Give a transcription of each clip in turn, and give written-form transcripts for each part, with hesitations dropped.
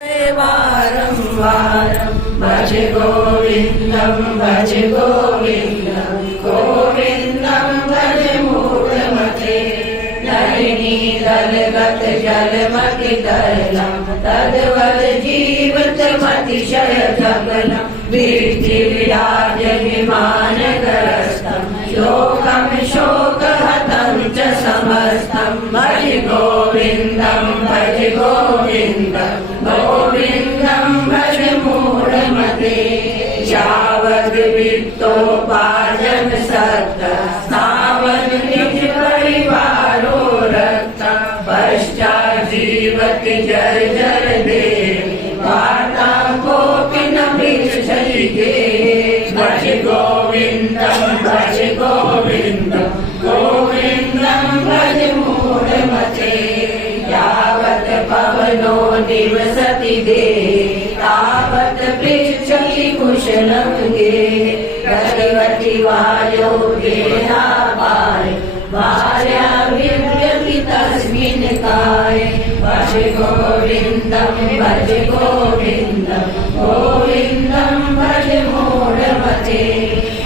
वारं वारं भज गोविन्दं भज गोविन्दं गोविन्दं भज मूढमते नलिनी दलगत जलमतितरलं तद्वद जीवितमतिशय धवलं वीर्तिविराज विमानगरस्तं शोकं शोकहतं च समस्तं भज गोविन्दं भज गोविन्दं गोविन्दं भज मूढमते यावद् वित्तोपार्जन सत्त तावद् निज परिवारो रक्त पश्चात् जीवति जर्जर देहि वार्तां कोऽपि न पृच्छति गेहि भज गोविन्दं भज गोविन्दं गोविन्दं भज मूढमते यावत् पवनो निवसति देहे तावत् पृच्छति कुशलं गेहे रतिवति वायो देहापाये भार्या विव्यति तस्मिन् काये भज गोविन्दं भज गोविन्दं गोविन्दं भज मूढमते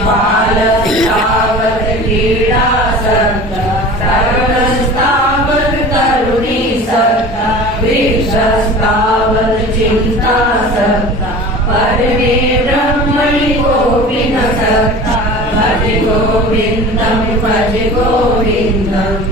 बालस्तावत् क्रीडासक्तः सर्वस्तावत् तरुणीसक्तः वृक्षस्तावत् चिन्तासक्तः परमे ब्रह्मणि कोऽपि न सक्तः भज गोविन्दं भज गोविन्दं